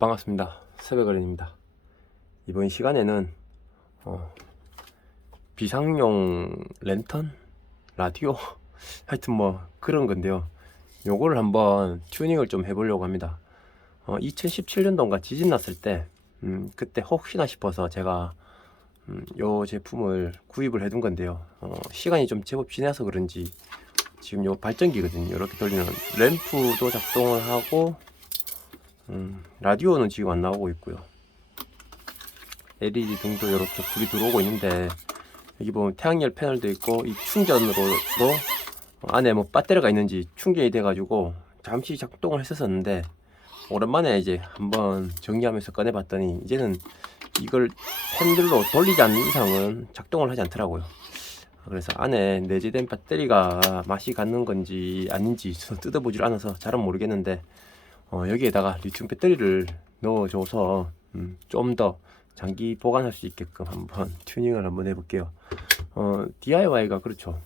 반갑습니다. 새벽어른입니다. 이번 시간에는 비상용 랜턴? 라디오? 하여튼 뭐 그런 건데요. 요거를 한번 튜닝을 좀 해보려고 합니다. 2017년도인가 지진 났을 때 그때 혹시나 싶어서 제가 요 제품을 구입을 해둔 건데요. 시간이 좀 제법 지나서 그런지 지금 요 발전기거든요. 이렇게 돌리는 램프도 작동을 하고 라디오는 지금 안 나오고 있고요. LED 등도 이렇게 불이 들어오고 있는데, 여기 보면 태양열 패널도 있고, 이 충전으로도 안에 뭐 배터리가 있는지 충전이 돼가지고 잠시 작동을 했었는데, 오랜만에 이제 한번 정리하면서 꺼내봤더니 이제는 이걸 핸들로 돌리지 않는 이상은 작동을 하지 않더라고요. 그래서 안에 내재된 배터리가 맛이 갔는 건지 아닌지 뜯어보질 않아서 잘은 모르겠는데, 여기에다가 리튬 배터리를 넣어줘서 좀 더 장기 보관할 수 있게끔 한번 튜닝을 한번 해볼게요. DIY가 그렇죠.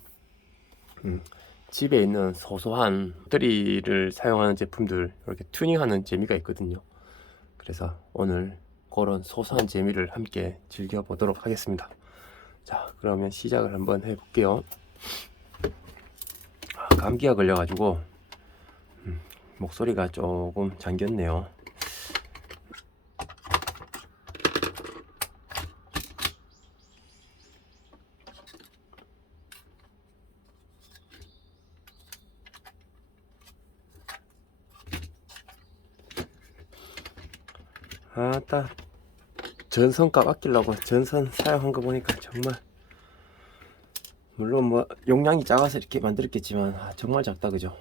집에 있는 소소한 배터리를 사용하는 제품들 이렇게 튜닝하는 재미가 있거든요. 그래서 오늘 그런 소소한 재미를 함께 즐겨보도록 하겠습니다. 자, 그러면 시작을 한번 해볼게요. 감기가 걸려가지고 목소리가 조금 잠겼네요. 아따, 전선값 아끼려고 전선 사용한 거 보니까 정말, 물론 뭐 용량이 작아서 이렇게 만들었겠지만 정말 작다, 그죠?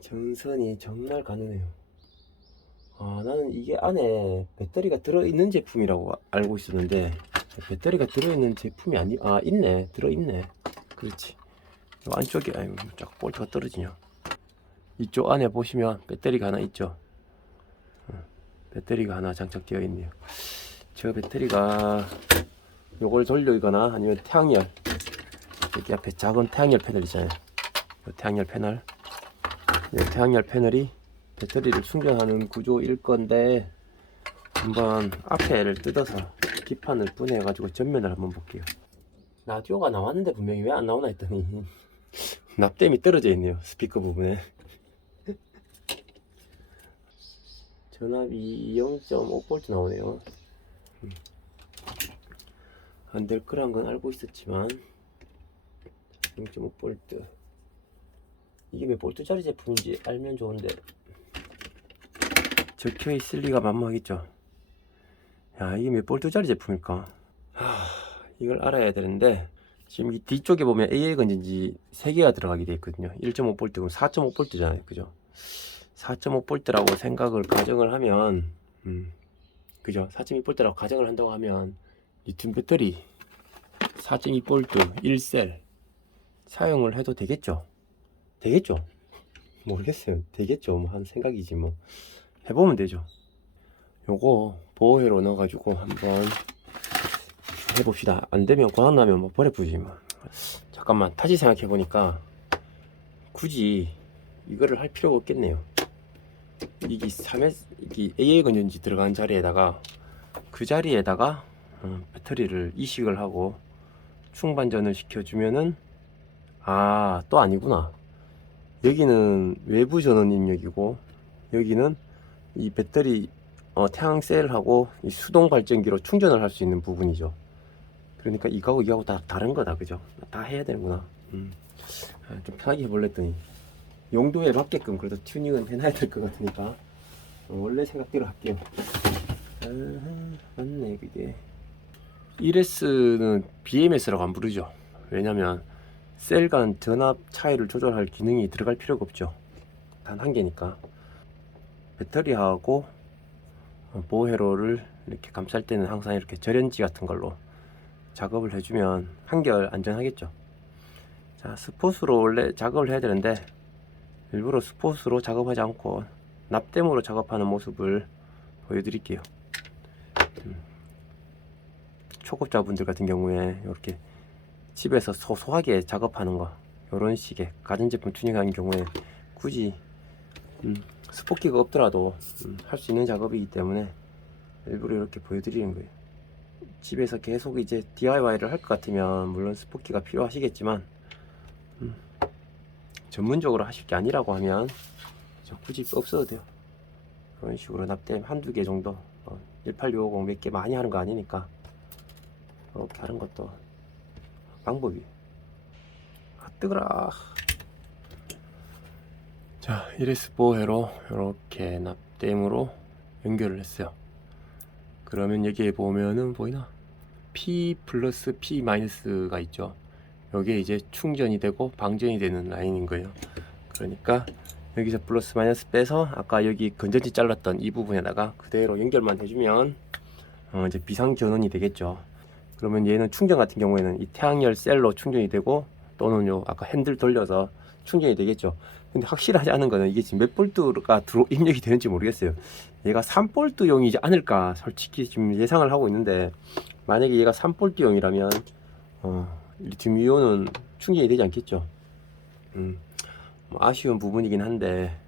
전선이 정말 가느네요. 나는 이게 안에 배터리가 들어있는 제품이라고 알고 있었는데, 배터리가 들어있는 제품이 있네. 들어있네. 그렇지. 요 안쪽에, 아유, 자꾸 볼트가 떨어지냐. 이쪽 안에 보시면 배터리가 하나 있죠. 배터리가 하나 장착되어 있네요. 저 배터리가 요걸 돌리거나 아니면 태양열, 여기 앞에 작은 태양열 패널 있잖아요. 요 태양열 패널, 이 태양열 패널이 배터리를 충전하는 구조일 건데, 한번 앞에를 뜯어서 기판을 분해해 가지고 전면을 한번 볼게요. 라디오가 나왔는데 분명히 왜 안 나오나 했더니 납땜이 떨어져 있네요, 스피커 부분에. 전압이 0.5V 나오네요. 안 될 거란 건 알고 있었지만 0.5V, 이게 몇 볼트짜리 제품인지 알면 좋은데 적혀 있을 리가 만무하겠죠. 야, 이게 몇 볼트짜리 제품일까? 이걸 알아야 되는데, 지금 이 뒤쪽에 보면 AA 건전지 3개가 들어가게 되어 있거든요. 1.5V, 그럼 4.5V잖아요. 그죠? 4.5V라고 생각을 가정을 하면, 그죠? 4.2V라고 가정을 한다고 하면, 리튬 배터리 4.2V 1셀 사용을 해도 되겠죠? 되겠죠? 모르겠어요. 되겠죠? 뭐 한 생각이지 뭐. 해보면 되죠. 요거 보호회로 넣어가지고 한번 해봅시다. 안되면 고장나면 뭐 버려부지 뭐. 잠깐만, 다시 생각해보니까 굳이 이거를 할 필요가 없겠네요. 이게 AA 건전지 들어간 자리에다가, 그 자리에다가 배터리를 이식을 하고 충반전을 시켜주면은, 또 아니구나. 여기는 외부 전원 입력이고, 여기는 이 배터리 태양셀하고 이 수동 발전기로 충전을 할 수 있는 부분이죠. 그러니까 이거하고 다 다른 거다, 그죠? 다 해야 되는구나. 좀 편하게 해볼래 했더니 용도에 맞게끔 그래도 튜닝은 해놔야 될 것 같으니까 원래 생각대로 할게요. 맞네. 그게 1S는 BMS라고 안 부르죠. 왜냐면 셀 간 전압 차이를 조절할 기능이 들어갈 필요가 없죠. 단 한 개니까. 배터리하고 보호회로를 이렇게 감쌀 때는 항상 이렇게 절연지 같은 걸로 작업을 해주면 한결 안전하겠죠. 자, 스폿으로 원래 작업을 해야 되는데, 일부러 스폿으로 작업하지 않고 납땜으로 작업하는 모습을 보여드릴게요. 초급자분들 같은 경우에 이렇게 집에서 소소하게 작업하는 거, 이런 식의 가전제품 튜닝하는 경우에 굳이 스포키가 없더라도 할 수 있는 작업이기 때문에 일부러 이렇게 보여드리는 거예요. 집에서 계속 이제 DIY를 할 것 같으면 물론 스포키가 필요하시겠지만 전문적으로 하실 게 아니라고 하면 굳이 없어도 돼요. 그런 식으로 납땜 한두 개 정도 18650 몇 개 많이 하는 거 아니니까 이렇게 하는 것도 방법이에요. 아 뜨거라. 자, LS4회로 이렇게 납땜으로 연결을 했어요. 그러면 여기에 보면은 보이나? P 플러스 P 마이너스가 있죠. 여기에 이제 충전이 되고 방전이 되는 라인인 거예요. 그러니까 여기서 플러스 마이너스 빼서 아까 여기 건전지 잘랐던 이 부분에다가 그대로 연결만 해주면 이제 비상 전원이 되겠죠. 그러면 얘는 충전 같은 경우에는 이 태양열 셀로 충전이 되고 또는 요 아까 핸들 돌려서 충전이 되겠죠. 근데 확실하지 않은 거는 이게 지금 몇 볼트가 입력이 되는지 모르겠어요. 얘가 3볼트용이지 않을까 솔직히 지금 예상을 하고 있는데, 만약에 얘가 3볼트용이라면 리튬 이온은 충전이 되지 않겠죠. 아쉬운 부분이긴 한데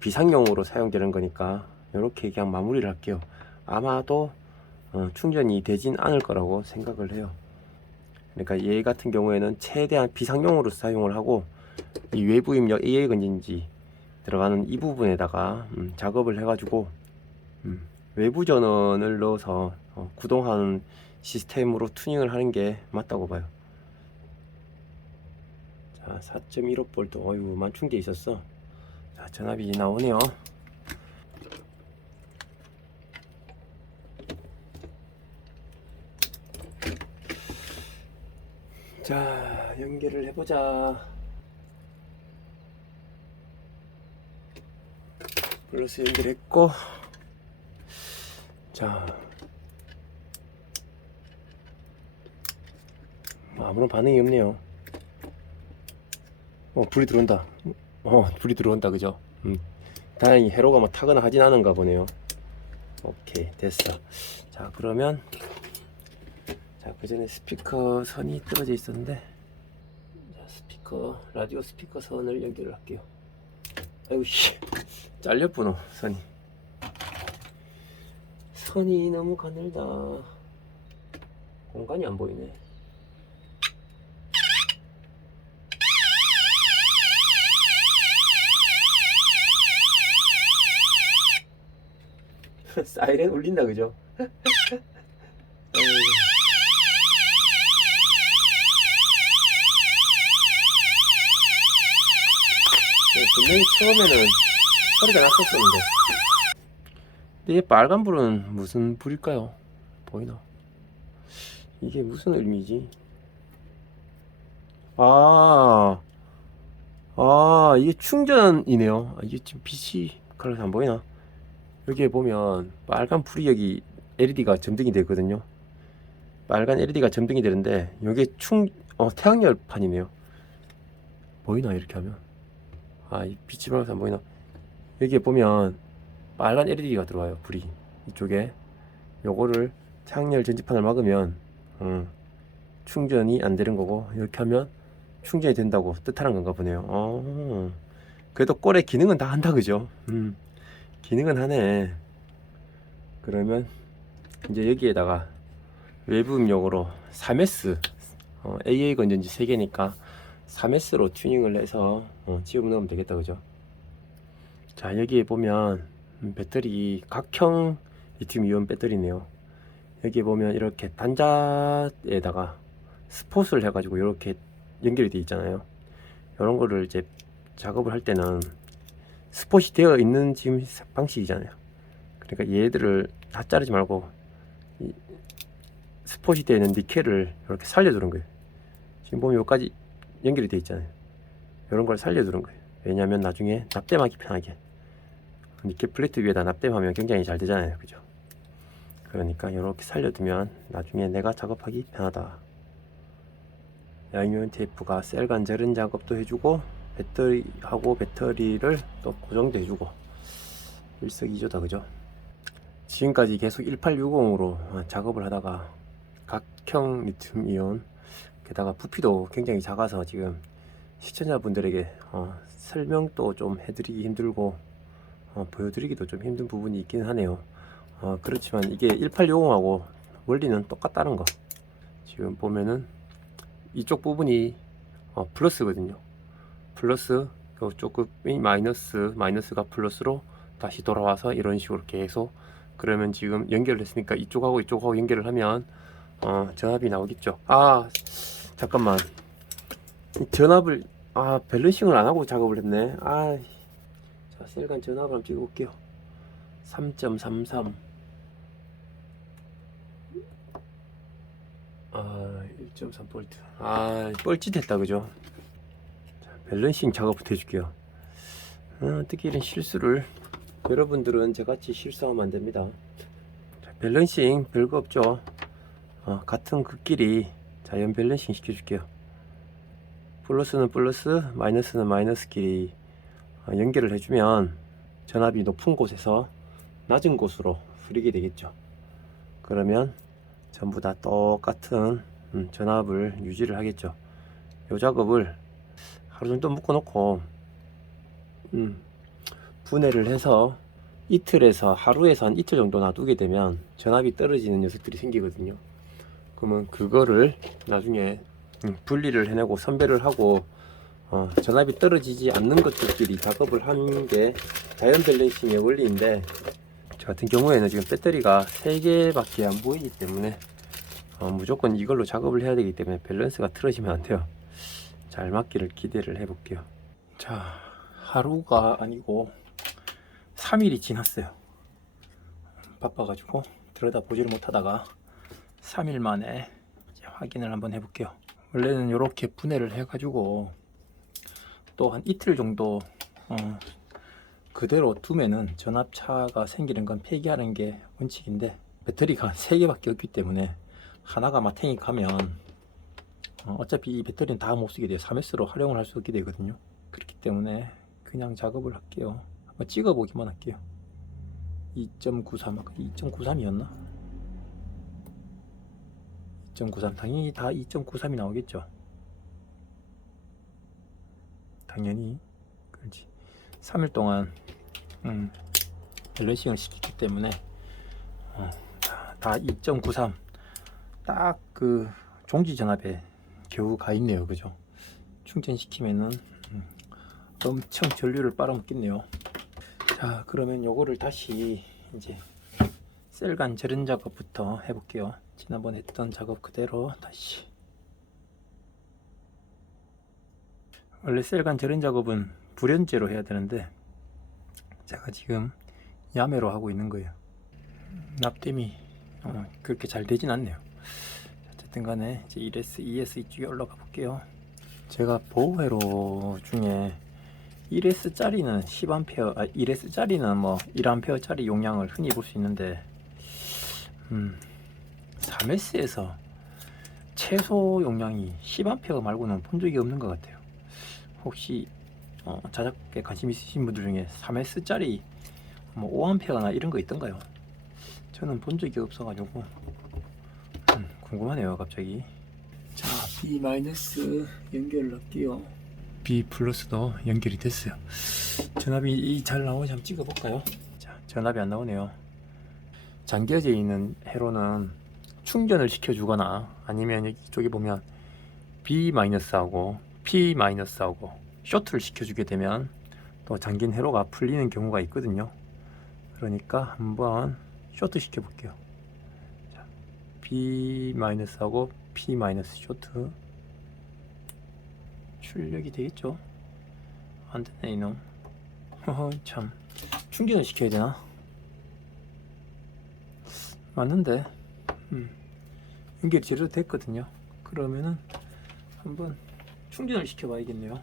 비상용으로 사용되는 거니까 이렇게 그냥 마무리를 할게요. 아마도 충전이 되진 않을 거라고 생각을 해요. 그러니까 얘 같은 경우에는 최대한 비상용으로 사용을 하고 이 외부 입력 AA 건전지 들어가는 이 부분에다가 작업을 해가지고 외부 전원을 넣어서 구동하는 시스템으로 튜닝을 하는 게 맞다고 봐요. 자, 4.15V 어이구 만충돼 있었어. 자, 전압이 나오네요. 자, 연결을 해보자. 플러스 연결했고, 자, 아무런 반응이 없네요. 불이 들어온다. 불이 들어온다, 그죠? 다행히 회로가 뭐 타거나 하진 않은가 보네요. 오케이, 됐어. 자, 그러면 자, 그 전에 스피커 선이 떨어져 있었는데, 자, 스피커 라디오 스피커 선을 연결을 할게요. 아이고 씨, 잘렸구나 선이 너무 가늘다. 공간이 안 보이네. 사이렌 울린다, 그죠? 분명히 처음에는 소리가 났었었는데. 근데 이 빨간 불은 무슨 불일까요? 보이나? 이게 무슨 의미지? 이게 충전이네요. 이게 지금 빛이 그래서 안 보이나? 여기에 보면 빨간 불이 여기 LED가 점등이 되거든요. 빨간 LED가 점등이 되는데 여기에 태양열판이네요. 보이나 이렇게 하면? 이 빛이 밝아서 안 보이나? 여기에 보면 빨간 LED가 들어와요. 불이 이쪽에. 요거를 태양열 전지판을 막으면 충전이 안 되는 거고, 이렇게 하면 충전이 된다고 뜻하는 건가 보네요. 그래도 꼴의 기능은 다 한다, 그죠? 기능은 하네. 그러면 이제 여기에다가 외부 입력으로 3S AA 건전지 3개니까 3S로 튜닝을 해서 집어넣으면 되겠다, 그죠? 자, 여기에 보면 배터리 각형 리튬 이온 배터리네요. 여기에 보면 이렇게 단자에다가 스폿을 해가지고 이렇게 연결이 되어 있잖아요. 이런 거를 이제 작업을 할 때는 스폿이 되어 있는 지금 방식이잖아요. 그러니까 얘들을 다 자르지 말고 이 스폿이 되어 있는 니켈을 이렇게 살려두는 거예요. 지금 보면 여기까지 연결이 되어 있잖아요. 이런 걸 살려두는 거예요. 왜냐하면 나중에 납땜하기 편하게. 니켈 플레이트 위에다 납땜하면 굉장히 잘 되잖아요, 그죠? 그러니까 이렇게 살려두면 나중에 내가 작업하기 편하다. 양면 테이프가 셀 간절은 작업도 해주고 배터리를 또 고정도 해주고 일석이조다, 그죠? 지금까지 계속 1860으로 작업을 하다가 각형 리튬 이온, 게다가 부피도 굉장히 작아서 지금 시청자분들에게 설명도 좀 해드리기 힘들고 보여드리기도 좀 힘든 부분이 있긴 하네요. 그렇지만 이게 1860하고 원리는 똑같다는 거. 지금 보면은 이쪽 부분이 플러스거든요. 플러스 이쪽이 마이너스가 플러스로 다시 돌아와서 이런 식으로 계속, 그러면 지금 연결을 했으니까 이쪽하고 연결을 하면 전압이 나오겠죠. 잠깐만, 전압을 밸런싱을 안 하고 작업을 했네. 자, 셀간 전압을 한번 찍어 볼게요. 3.33. 1.3V. 뻘짓했다, 그죠? 자, 밸런싱 작업부터 해줄게요. 어떻게 이런 실수를, 여러분들은 저같이 실수하면 안 됩니다. 자, 밸런싱 별거 없죠. 같은 극끼리 자연 밸런싱 시켜줄게요. 플러스는 플러스, 마이너스는 마이너스끼리 연결을 해주면 전압이 높은 곳에서 낮은 곳으로 흐르게 되겠죠. 그러면 전부 다 똑같은 전압을 유지를 하겠죠. 이 작업을 하루 정도 묶어 놓고 분해를 해서 이틀에서 하루에서 한 이틀 정도 놔두게 되면 전압이 떨어지는 녀석들이 생기거든요. 그러면 그거를 나중에 분리를 해내고 선별을 하고 전압이 떨어지지 않는 것들끼리 작업을 하는 게 자연 밸런싱의 원리인데, 저 같은 경우에는 지금 배터리가 3개밖에 안 보이기 때문에 무조건 이걸로 작업을 해야 되기 때문에 밸런스가 틀어지면 안 돼요. 잘 맞기를 기대를 해 볼게요. 자, 하루가 아니고 3일이 지났어요. 바빠가지고 들여다보지를 못하다가 3일 만에 이제 확인을 한번 해 볼게요. 원래는 이렇게 분해를 해 가지고 또 한 이틀 정도 그대로 두면은 전압차가 생기는 건 폐기하는 게 원칙인데, 배터리가 3개밖에 없기 때문에 하나가 마탱이 가면 어차피 이 배터리는 다 못 쓰게 돼요. 3S로 활용을 할 수 없게 되거든요. 그렇기 때문에 그냥 작업을 할게요. 한번 찍어 보기만 할게요. 2.93, 아까 2.93이었나? 2.93, 당연히 다 2.93이 나오겠죠. 당연히 그렇지. 3일 동안 밸런싱을 시켰기 때문에 다 2.93, 딱 그 종지 전압에 겨우 가 있네요. 그죠? 충전시키면은 엄청 전류를 빨아먹겠네요. 자, 그러면 요거를 다시 이제 셀간 절연 작업부터 해볼게요. 지난번 했던 작업 그대로 다시. 원래 셀간 절연 작업은 불연제로 해야 되는데 제가 지금 야매로 하고 있는 거예요. 납땜이 그렇게 잘 되진 않네요. 어쨌든 간에 이제 1S, 2S 이쪽에 올라가 볼게요. 제가 보호회로 중에 1S 짜리는 10A, 1S 짜리는 뭐 1A 짜리 용량을 흔히 볼 수 있는데 3S에서 최소 용량이 10A 말고는 본 적이 없는 것 같아요. 혹시 자작에 관심 있으신 분들 중에 3S 짜리 뭐 5A나 이런 거 있던가요? 저는 본 적이 없어가지고 궁금하네요 갑자기. 자, B- 연결을 할게요. B 플러스도 연결이 됐어요. 전압이 잘 나오는지 한번 찍어볼까요? 자, 전압이 안 나오네요. 잠겨져 있는 회로는 충전을 시켜주거나 아니면 이쪽에 보면 B-하고 P-하고 쇼트를 시켜주게 되면 또 잠긴 회로가 풀리는 경우가 있거든요. 그러니까 한번 쇼트 시켜볼게요. 자, B-하고 P- 쇼트. 출력이 되겠죠? 안되네 이놈. 참, 충전을 시켜야 되나? 맞는데 연결이 제대로 됐거든요. 그러면은 한번 충전을 시켜 봐야겠네요.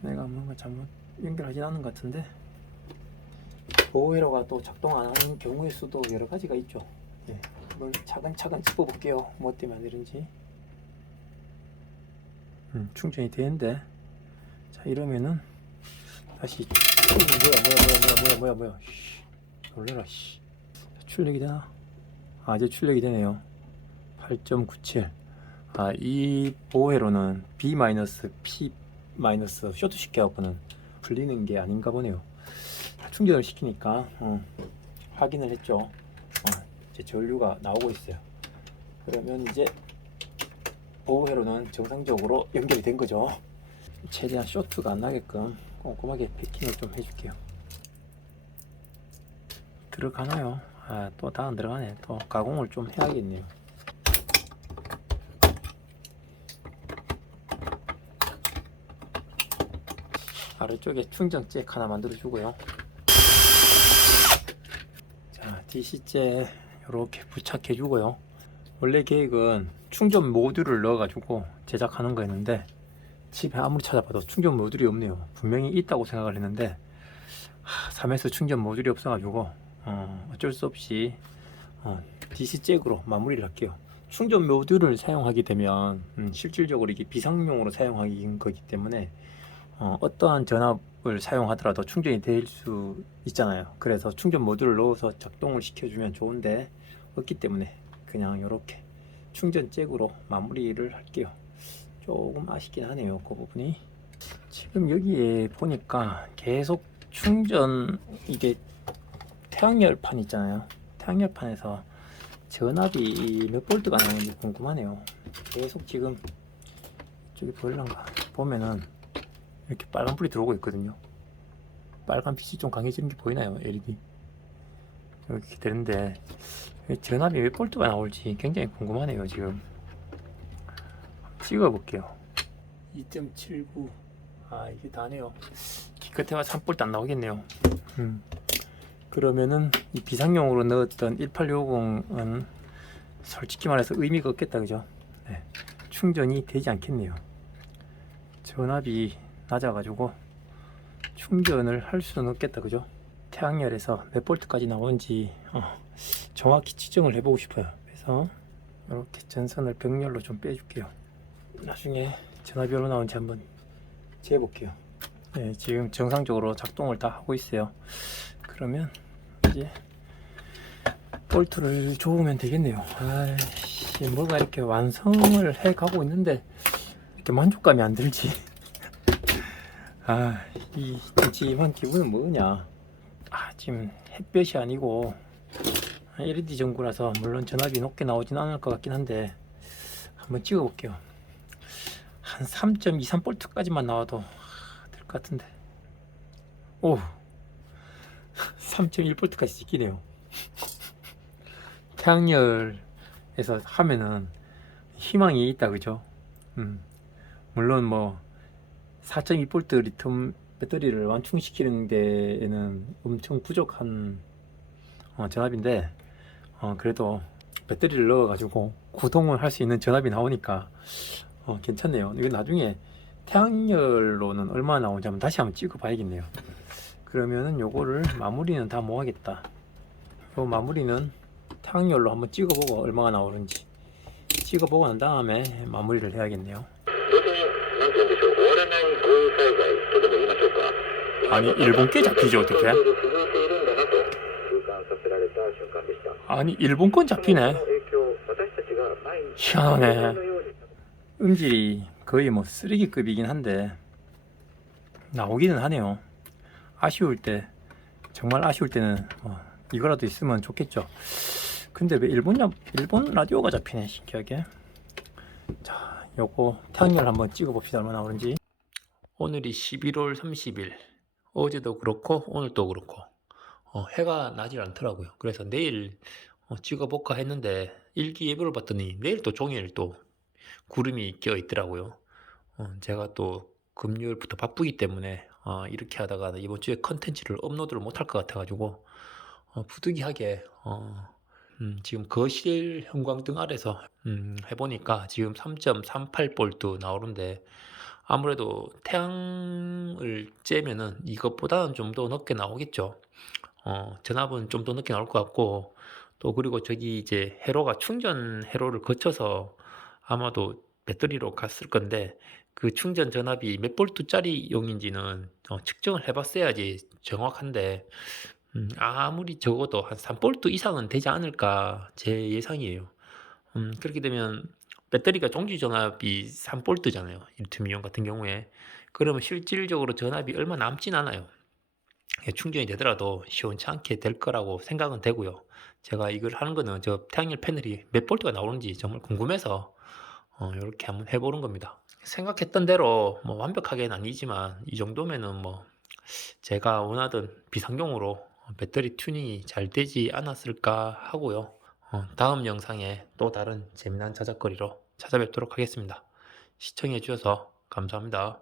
내가 뭔가 잘못 연결하진 않은 것 같은데, 보호회로가 또 작동 안 하는 경우의 수도 여러 가지가 있죠. 예, 그걸 차근차근 짚어볼게요. 뭐 때문에 안 되는지. 충전이 되는데, 자, 이러면은 다시 뭐야 놀래라. 출력이 되나? 이제 출력이 되네요. 8.97. 이 보호회로는 B-, P- 쇼트 시켜갖고는 풀리는 게 아닌가 보네요. 충전을 시키니까 확인을 했죠. 이제 전류가 나오고 있어요. 그러면 이제 보호회로는 정상적으로 연결이 된 거죠. 최대한 쇼트가 안 나게끔 꼼꼼하게 패킹을 좀 해줄게요. 들어가나요? 또 다 안 들어가네. 또 가공을 좀 해야겠네요. 아래쪽에 충전 잭 하나 만들어 주고요. 자, DC잭 이렇게 부착해 주고요. 원래 계획은 충전 모듈을 넣어 가지고 제작하는 거였는데 집에 아무리 찾아봐도 충전 모듈이 없네요. 분명히 있다고 생각을 했는데 3S 충전 모듈이 없어 가지고 어쩔 수 없이 DC잭으로 마무리를 할게요. 충전 모듈을 사용하게 되면 실질적으로 이게 비상용으로 사용하기 거기 때문에 어떠한 전압을 사용하더라도 충전이 될 수 있잖아요. 그래서 충전 모듈을 넣어서 작동을 시켜주면 좋은데 없기 때문에 그냥 이렇게 충전 잭으로 마무리를 할게요. 조금 아쉽긴 하네요, 그 부분이. 지금 여기에 보니까 계속 충전, 이게 태양열판 있잖아요. 태양열판에서 전압이 몇 볼트가 나오는지 궁금하네요. 계속 지금 저기 보일런가 보면은 이렇게 빨간 불이 들어오고 있거든요. 빨간 빛이 좀 강해지는 게 보이나요? LED 이렇게 되는데 전압이 몇 볼트가 나올지 굉장히 궁금하네요. 지금 찍어 볼게요. 2.79. 이게 다네요. 기껏해야 3볼트 안 나오겠네요. 그러면은 이 비상용으로 넣었던 18650은 솔직히 말해서 의미가 없겠다, 그죠? 네. 충전이 되지 않겠네요. 전압이 낮아가지고 충전을 할 수는 없겠다, 그죠? 태양열에서 몇 볼트까지 나오는지 정확히 지정을 해보고 싶어요. 그래서 이렇게 전선을 병렬로 좀 빼줄게요. 나중에 전압이 얼마 나오는지 한번 재볼게요. 네, 지금 정상적으로 작동을 다 하고 있어요. 그러면 이제 볼트를 조으면 되겠네요. 뭐가 이렇게 완성을 해 가고 있는데 이렇게 만족감이 안 들지. 이 찜찜한 기분은 뭐냐. 지금 햇볕이 아니고 LED 전구라서 물론 전압이 높게 나오진 않을 것 같긴 한데 한번 찍어 볼게요. 한 3.23볼트까지만 나와도 될 것 같은데. 오, 3.1볼트까지 찍히네요. 태양열에서 하면은 희망이 있다, 그죠? 물론 뭐 4.2볼트 리튬 배터리를 완충시키는 데에는 엄청 부족한 전압인데 그래도 배터리를 넣어 가지고 구동을 할 수 있는 전압이 나오니까 괜찮네요. 이거 나중에 태양열로는 얼마나 나오는지 한번 다시 한번 찍어 봐야겠네요. 그러면은 요거를 마무리는 다 모아야겠다. 요 마무리는 태양열로 한번 찍어보고 얼마가 나오는지 찍어보고 난 다음에 마무리를 해야겠네요. 아니 일본 꽤 잡히죠 어떻게? 아니 일본 건 잡히네. 희한하네. 음질이 거의 뭐 쓰레기급이긴 한데 나오기는 하네요. 아쉬울 때, 정말 아쉬울 때는 이거라도 있으면 좋겠죠. 근데 왜 일본 라디오가 잡히네, 신기하게. 자, 요거 태양열 한번 찍어 봅시다. 얼마나 나오는지. 오늘이 11월 30일. 어제도 그렇고 오늘도 그렇고 해가 나질 않더라고요. 그래서 내일 찍어볼까 했는데 일기예보를 봤더니 내일 또 종일 또 구름이 껴 있더라고요. 제가 또 금요일부터 바쁘기 때문에 이렇게 하다가 이번 주에 컨텐츠를 업로드를 못할 것 같아가지고 부득이하게 지금 거실 형광등 아래서 해보니까 지금 3.38볼트 나오는데 아무래도 태양을 쬐면은 이것보다는 좀 더 늦게 나오겠죠. 전압은 좀 더 늦게 나올 것 같고 또 그리고 저기 이제 회로가 충전 회로를 거쳐서 아마도 배터리로 갔을 건데 그 충전 전압이 몇 볼트짜리 용인지는 측정을 해봤어야지 정확한데 아무리 적어도 한 3볼트 이상은 되지 않을까 제 예상이에요. 그렇게 되면 배터리가 종지 전압이 3볼트잖아요. 리튬이온 같은 경우에. 그러면 실질적으로 전압이 얼마 남진 않아요. 충전이 되더라도 시원찮게 될 거라고 생각은 되고요. 제가 이걸 하는 거는 저 태양열 패널이 몇 볼트가 나오는지 정말 궁금해서 요렇게 한번 해 보는 겁니다. 생각했던 대로 뭐 완벽하게는 아니지만 이 정도면은 뭐 제가 원하던 비상용으로 배터리 튜닝이 잘 되지 않았을까 하고요. 다음 영상에 또 다른 재미난 자작거리로 찾아뵙도록 하겠습니다. 시청해 주셔서 감사합니다.